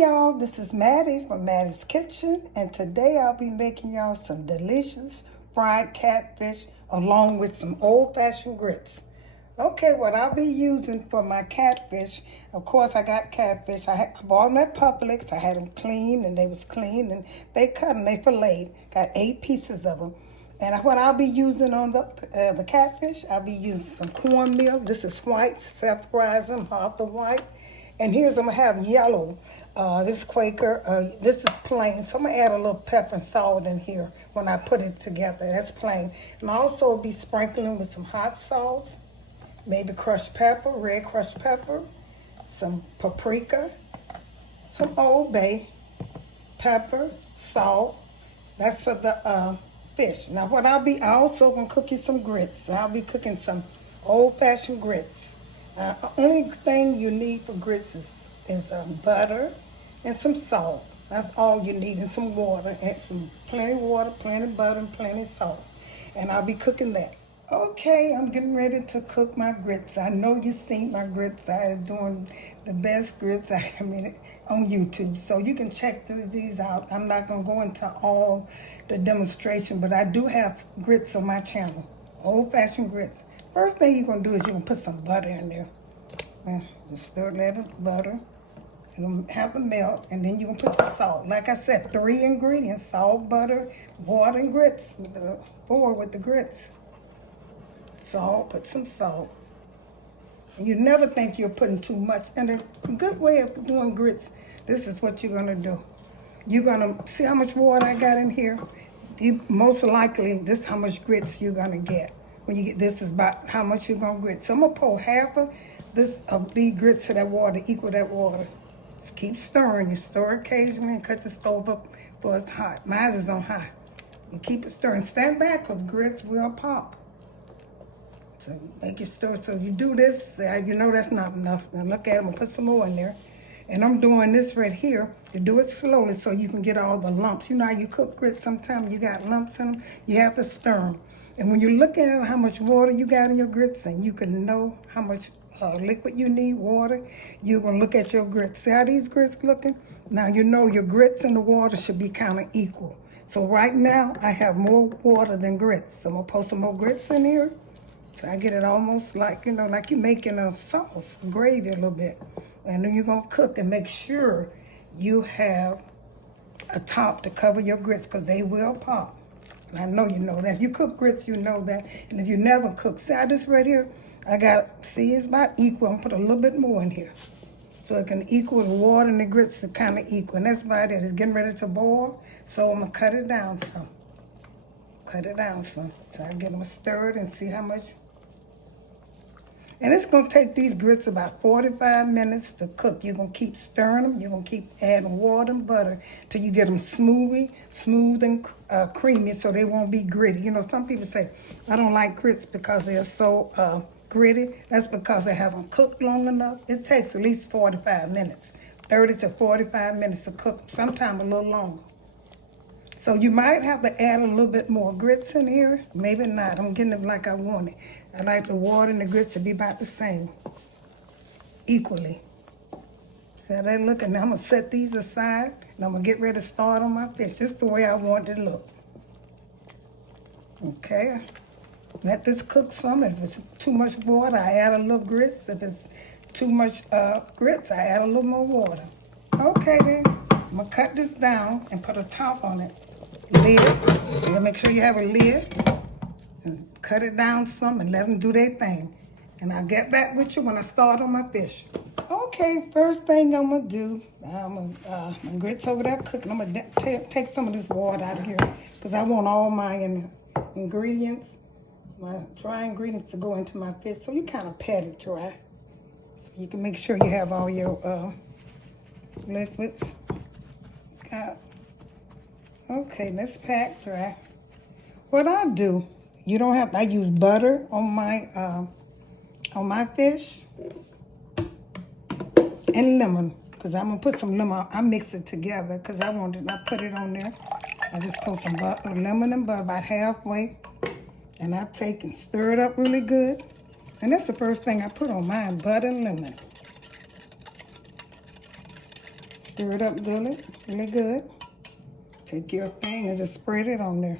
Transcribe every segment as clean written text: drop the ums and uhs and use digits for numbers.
y'all, this is Mattie from Mattie's Kitchen, and today I'll be making y'all some delicious fried catfish along with some old-fashioned grits. Okay, what I'll be using for my catfish, of course I got catfish. I bought them at Publix. I had them clean, and they was clean, and they cut them, they filleted. Got 8 pieces of them. And what I'll be using on the catfish, I'll be using some cornmeal. This is white, self-rising, them, half the white. And here's, I'm gonna have yellow. This is Quaker, this is plain. So I'm gonna add a little pepper and salt in here when I put it together. That's plain. And I'll also be sprinkling with some hot sauce, maybe crushed pepper, red crushed pepper, some paprika, some Old Bay, pepper, salt. That's for the fish. Now what I also gonna cook you some grits. I'll be cooking some old-fashioned grits. Only thing you need for grits is butter and some salt. That's all you need, and some water, and plenty of water, plenty of butter, and plenty of salt. And I'll be cooking that. Okay, I'm getting ready to cook my grits. I know you've seen my grits. I'm doing the best grits on YouTube. So you can check these out. I'm not going to go into all the demonstration, but I do have grits on my channel, old-fashioned grits. First thing you're going to do is you're going to put some butter in there. Just stir that in butter. You're going to have the milk, and then you're going to put your salt. Like I said, 3 ingredients: salt, butter, water, and grits. 4 with the grits. Salt, put some salt. And you never think you're putting too much. And a good way of doing grits, this is what you're going to do. You're going to see how much water I got in here. Most likely, this is how much grits you're going to get. When you get this is about how much you're going to grit. So I'm going to pour half of these grits to that water, equal that water. Just keep stirring. You stir occasionally and cut the stove up before it's hot. Mine is on high. You keep it stirring. Stand back because grits will pop. So make it stir. So you do this, you know that's not enough. Now look at it, I'm gonna put some more in there. And I'm doing this right here to do it slowly so you can get all the lumps. You know how you cook grits, sometimes you got lumps in them, you have to stir them. And when you're looking at how much water you got in your grits, and you can know how much liquid you need, water, you're gonna look at your grits. See how these grits looking? Now you know your grits and the water should be kind of equal. So right now, I have more water than grits. So I'm gonna put some more grits in here. So I get it almost like, like you're making a sauce, gravy a little bit. And then you're going to cook and make sure you have a top to cover your grits because they will pop. And I know you know that. If you cook grits, you know that. And if you never cook, see how this right here, it's about equal. I'm going to put a little bit more in here. So it can equal the water and the grits are kind of equal. And that's about it. It's getting ready to boil. So I'm going to cut it down some. So I get them stirred and see how much. And it's going to take these grits about 45 minutes to cook. You're going to keep stirring them. You're going to keep adding water and butter till you get them smooth and creamy so they won't be gritty. You know, some people say, I don't like grits because they're so gritty. That's because they haven't cooked long enough. It takes at least 45 minutes, 30 to 45 minutes to cook, sometimes a little longer. So you might have to add a little bit more grits in here. Maybe not. I'm getting it like I want it. I like the water and the grits to be about the same, equally. See how they looking? Now I'm going to set these aside, and I'm going to get ready to start on my fish, just the way I want it to look. Okay. Let this cook some. If it's too much water, I add a little grits. If it's too much grits, I add a little more water. Okay, then. I'm going to cut this down and put a top on it. Lid. So you make sure you have a lid. And cut it down some and let them do their thing. And I'll get back with you when I start on my fish. Okay, first thing I'm going to do, my grits over there cooking. I'm going to take some of this water out of here because I want all my ingredients, my dry ingredients to go into my fish. So you kind of pat it dry. So you can make sure you have all your liquids. Okay, let's pack dry. What I do, I use butter on my fish and lemon, because I'm gonna put some lemon. I mix it together because I put it on there. I just put some lemon and butter about halfway, and I take and stir it up really good. And that's the first thing I put on mine, butter and lemon. Stir it up really, really good. Take your thing and just spread it on there.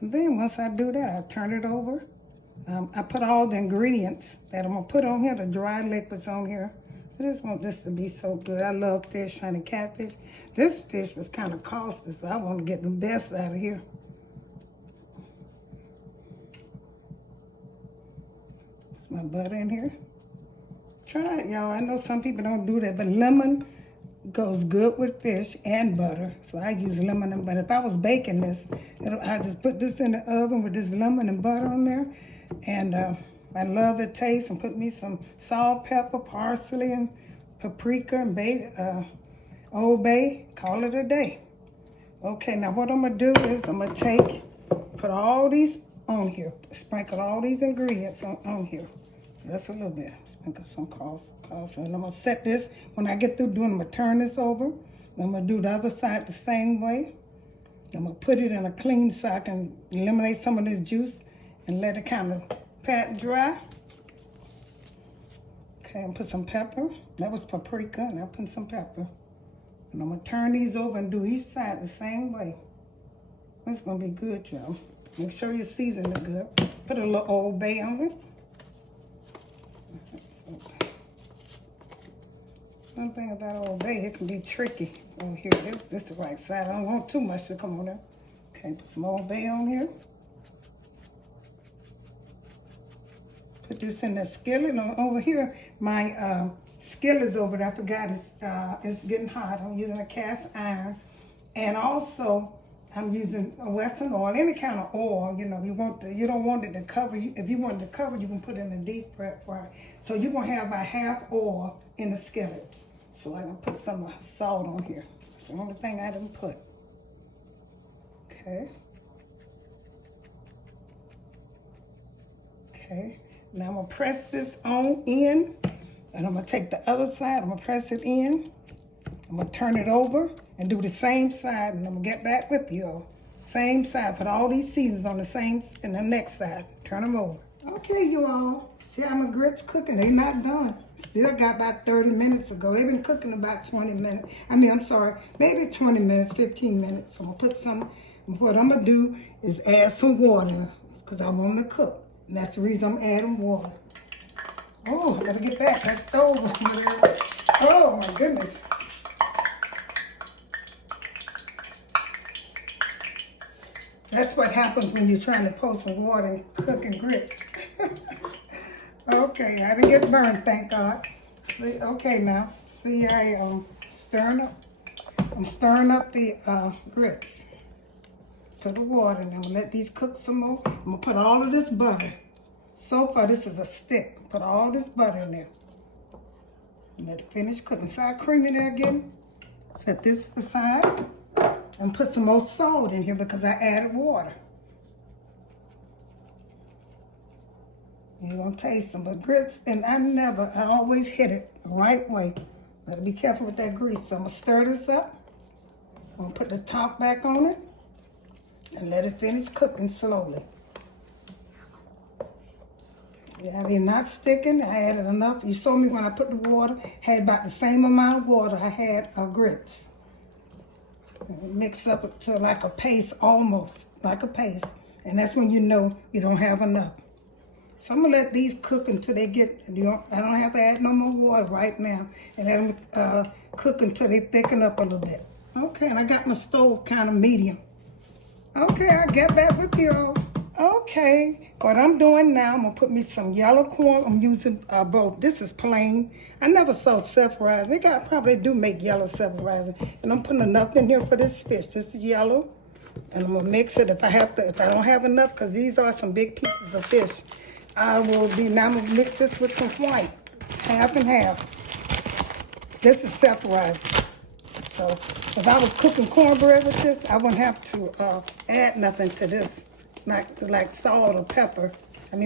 And then once I do that, I turn it over. I put all the ingredients that I'm gonna put on here, the dry liquids on here. I just want this to be so good. I love fish, honey catfish. This fish was kind of costly, so I want to get the best out of here. There's my butter in here. Try it, y'all. I know some people don't do that, but lemon goes good with fish and butter. So I use lemon and butter. If I was baking this, I just put this in the oven with this lemon and butter on there. And I love the taste. And put me some salt, pepper, parsley, and paprika, and Old Bay. Call it a day. Okay, now what I'm going to do is I'm going to put all these on here. Sprinkle all these ingredients on here. Just a little bit. Sprinkle some coleslaw. And I'm going to set this. When I get through doing, I'm going to turn this over. I'm going to do the other side the same way. I'm going to put it in a clean so I can eliminate some of this juice and let it kind of pat dry. Okay, and put some pepper. That was paprika, and I'll put some pepper. And I'm going to turn these over and do each side the same way. It's going to be good, y'all. Make sure you season it good. Put a little Old Bay on it. One thing about Old Bay, it can be tricky. Oh, here, this is the right side. I don't want too much to come on there. Okay, put some Old Bay on here. Put this in the skillet. Over here, my skillet's over there. I forgot it's getting hot. I'm using a cast iron. And also, I'm using a Western oil, any kind of oil. You know, you don't want it to cover you. If you want it to cover, you can put it in a deep fry. So you're gonna have about half oil in the skillet. So I'm gonna put some salt on here. It's the only thing I didn't put. Okay. Okay. Now I'm gonna press this on in, and I'm gonna take the other side. I'm gonna press it in. I'm gonna turn it over and do the same side, and I'm gonna get back with you. Same side. Put all these seasons on the next side. Turn them over. Okay, you all. See how my grits cooking? They're not done. Still got about 30 minutes ago. They've been cooking about 20 minutes. Maybe 20 minutes, 15 minutes. So I'm gonna put some. What I'm gonna do is add some water because I want them to cook. And that's the reason I'm adding water. Oh, I gotta get back. That stove. Oh my goodness. That's what happens when you're trying to pour some water and cooking grits. Okay, I didn't get burned, thank God. See, okay now. See, I'm stirring up the grits. Put the water in. I'm gonna let these cook some more. I'm gonna put all of this butter. So far, this is a stick. Put all this butter in there. And let it finish cooking. Sour cream in there again. Set this aside. And put some more salt in here because I added water. You're gonna taste some, but grits, and I always hit it the right way. Gotta be careful with that grease. So I'm gonna stir this up. I'm gonna put the top back on it and let it finish cooking slowly. Yeah, they're not sticking. I added enough. You saw me when I put the water, had about the same amount of water I had of grits. Mix up to like a paste, almost like a paste. And that's when you know you don't have enough. So I'm gonna let these cook until they get, I don't have to add no more water right now. And let them cook until they thicken up a little bit. Okay, and I got my stove kind of medium. Okay, I'll get back with you. Okay, what I'm doing now, I'm gonna put me some yellow corn. I'm using both. This is plain. I never saw self-rising. They probably do make yellow self-rising. And I'm putting enough in here for this fish. This is yellow. And I'm gonna mix it if I don't have enough, because these are some big pieces of fish. I'm gonna mix this with some white, half and half. This is self-rising. So if I was cooking cornbread with this, I wouldn't have to add nothing to this. Like salt or pepper. Or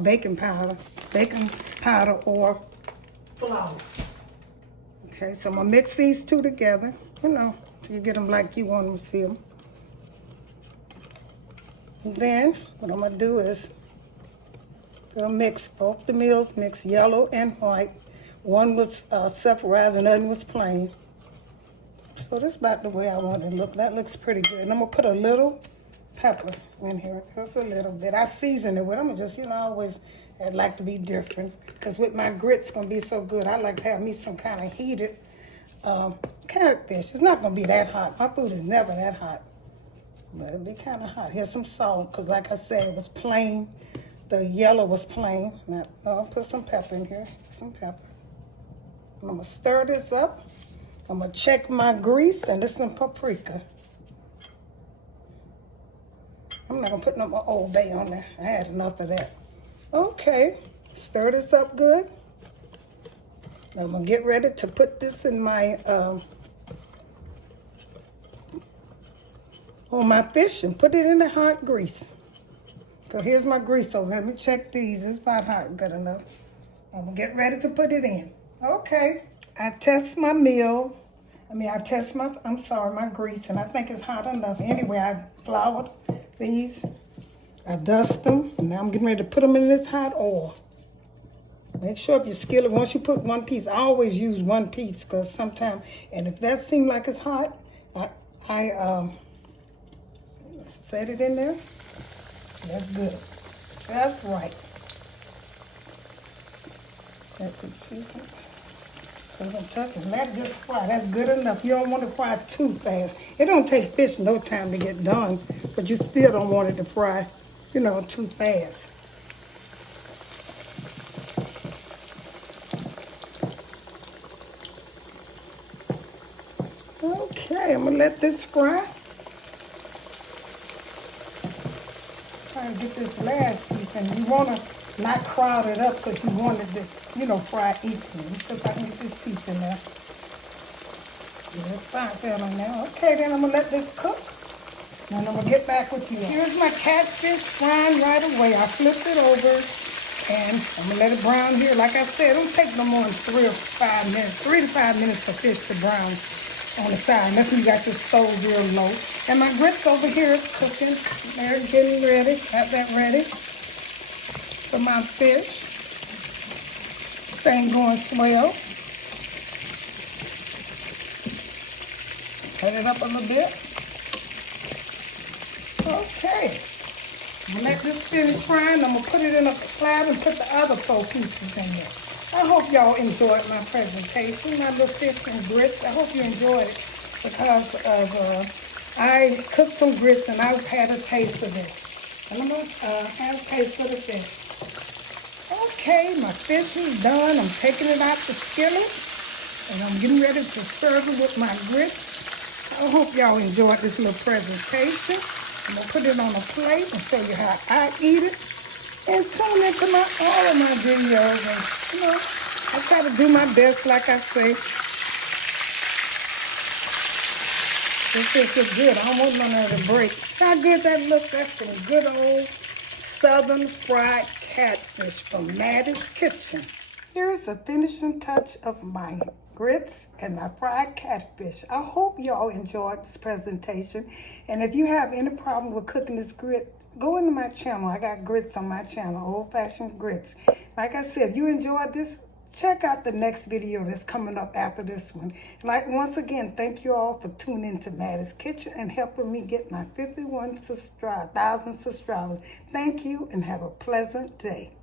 baking powder or flour. Okay, so I'm gonna mix these two together, till you get them like you want them to see them. And then what I'm gonna do is We'll mix both the meals, mix yellow and white. One was separated and the other was plain. So this is about the way I want it to look. That looks pretty good. And I'm gonna put a little pepper in here, just a little bit. I season it with, I'm just, always, I'd like to be different. Because with my grits gonna be so good, I like to have me some kind of heated catfish. It's not gonna be that hot. My food is never that hot. But it'll be kind of hot. Here's some salt, because like I said, it was plain. The yellow was plain. Now, I'll put some pepper in here, some pepper. I'm gonna stir this up. I'm gonna check my grease, and this is some paprika. I'm not gonna put no more Old Bay on there. I had enough of that. Okay, stir this up good. I'm gonna get ready to put this in my on my fish and put it in the hot grease. So here's my grease over here. Let me check these. It's about hot, good enough. I'm gonna get ready to put it in. Okay, I test my meal. my grease, and I think it's hot enough. Anyway, I floured these. I dust them, and now I'm getting ready to put them in this hot oil. Make sure if your skillet, once you put one piece, I always use one piece because sometimes, and if that seems like it's hot, I set it in there. That's good. That's right. That's good. I'm touching. Let just fry. That's good enough. You don't want to fry too fast. It don't take fish no time to get done, but you still don't want it to fry, too fast. Okay, I'm gonna let this fry. Try to get this last piece, and you wanna not crowd it up because you want it to, fry equally. Let's see if I can get this piece in there. Yeah, it's fine, fell in there. Okay, then I'm gonna let this cook. And I'm gonna get back with you. Here's my catfish frying right away. I flipped it over, and I'm gonna let it brown here. Like I said, it don't take no more than 3 or 5 minutes. 3 to 5 minutes for fish to brown on the side. And that's when you got your stove real low. And my grits over here is cooking. They're getting ready. Got that ready for my fish. Thing going swell. Cut it up a little bit. Okay. I'm gonna let this finish frying. I'm gonna put it in a platter and put the other 4 pieces in there. I hope y'all enjoyed my presentation, my little fish and grits. I hope you enjoyed it because of I cooked some grits and I've had a taste of this. And I'm gonna have a taste of the fish. Okay, my fish is done. I'm taking it out the skillet and I'm getting ready to serve it with my grits. I hope y'all enjoyed this little presentation. I'm gonna put it on a plate and show you how I eat it. And tune into all of my videos. And, I try to do my best, like I say. This fish is good. I don't want none of it to break. See how good that looks? That's some good old Southern fried catfish from Mattie's Kitchen. Here is the finishing touch of my grits and my fried catfish. I hope y'all enjoyed this presentation. And if you have any problem with cooking this grit, go into my channel. I got grits on my channel, old-fashioned grits. Like I said, if you enjoyed this, check out the next video that's coming up after this one. Once again, thank you all for tuning into Mattie's Kitchen and helping me get my 51,000 subscribers. Thank you and have a pleasant day.